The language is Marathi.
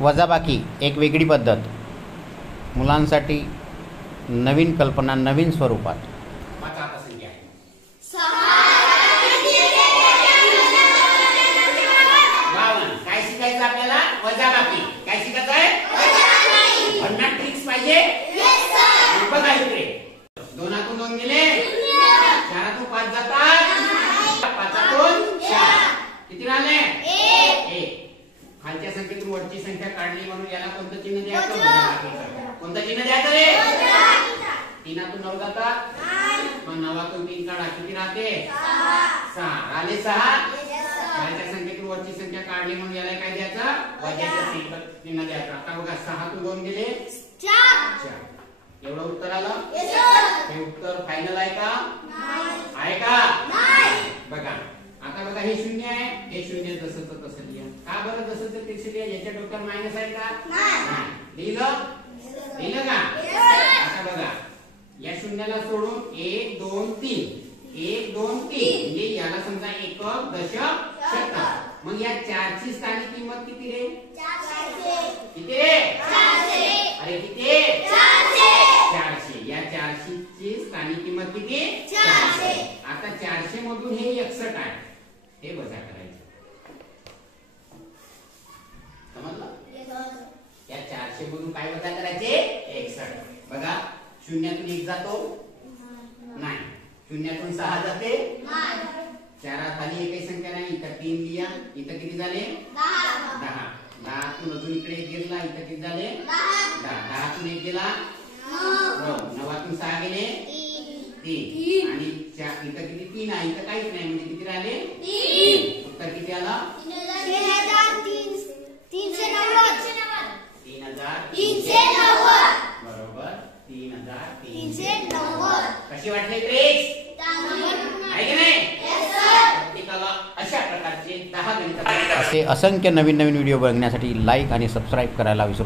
वजाबाकी एक वेगळी पद्धत, मुलांसाठी नवीन कल्पना, नवीन स्वरूपात. काय शिकायचं आपल्याला? वजाबाकी. काय शिकायचं आहे? भन्नाट ट्रिक्स पाहिजे. बघा इकडे, 2 2 गेले, 4 5 जातात, 5 4 किती राहिले? 1. खालच्या संख्येतून वरची संख्या काढली म्हणून याला कोणतं चिन्ह द्यायचं? कोणतं चिन्ह द्यायचं रे? 3 9 जातात, मग 9 3 काढा, किती राहते? 6 आले. 6 खालच्या संख्येतून वरची संख्या काढली म्हणून याला काय द्यायचं? वजाचं चिन्ह द्यायचं. आता बघा 6 2 गेले, 4. एवढं उत्तर आलं. हे उत्तर फायनल आहे का? आहे का? बघा आता बघा, हे 0 आहे, हे 0 जसंच तसं लिहा. का बरं जसंच तसं लिहा? याच्या डोक्यावर मायनस आहे का? लिहिलं का? आता बघा, या 0ला सोडून 1 2 3 1 2 3 म्हणजे याला समजा एकक, दशक, शतक. मग या 4 ची स्थानिक किंमत किती रे? 400. किती रे? 400. अरे किती? 400. या 400 ची स्थानिक किंमत किती? 400. आता 400 मधून हे 61 आहे, हे वजा करायचं. समजलं? या 400 मधून काय वजा करायचे? 61. बघा, 0तून 1 जातो? नाही. 0तून 6 जाते? 4 खाली एकही संख्या नाही. इथं 3 लिहा. इथं किती झाले? 10. 10तून अजून इकडे 1 गेला, इथं किती झाले? 10. 10तून 1 गेला, 9. 9तून 6 गेले, 3. आणि इथं किती? 3 आहे. इथं काहीच नाही, म्हणजे किती राहिले? 3. उत्तर किती आलं? 3390. बरोबर, 3390. कशी वाटली ट्रिक्स? आहे की नाही? प्रत्येकाला अशा प्रकारचे 10 गणित. असे असंख्य नवीन नवीन व्हिडिओ बघण्यासाठी लाईक आणि सबस्क्राईब करायला विसरू